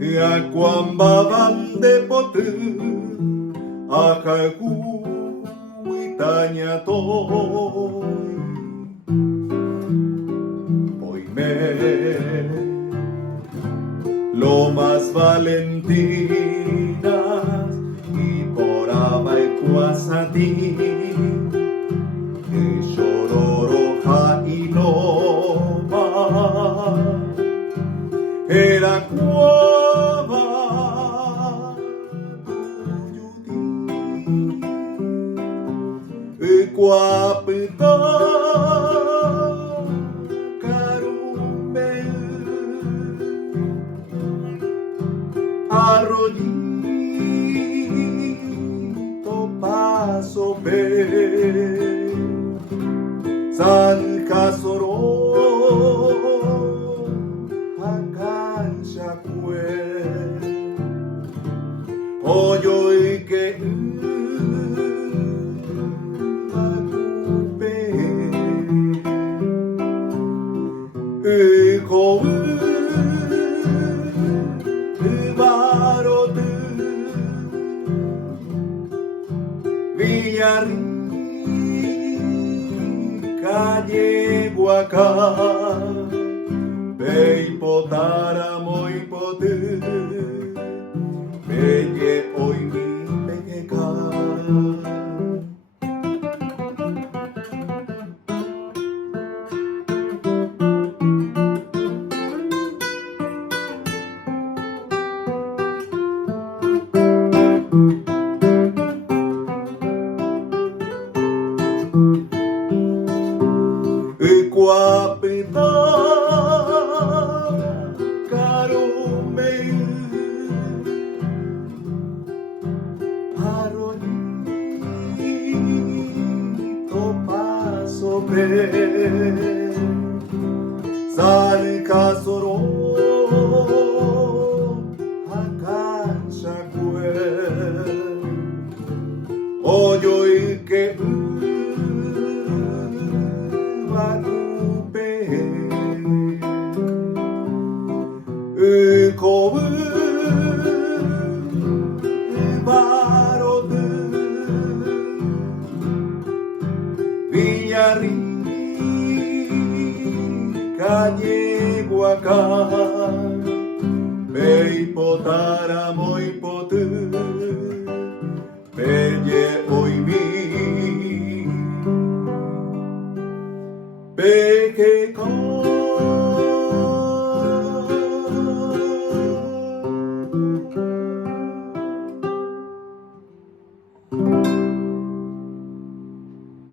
Jacuambaban de potu Ajacu Itañatoy Oime Lomas Valentinas y por Abaicuazatí Chororoja y Loma era cuava tuyuti cuapita carumbe arroyito paso pe San Casoro Oyo y que Eko Barote Villarrica Yeguacán Beipotáramo y pote Belle hoy mi pequeca Cuapita Carume Arroyito paso pe San Casoro Acanchacue Oyo y que Barote Villarrica Yeguacán Beipotáramo y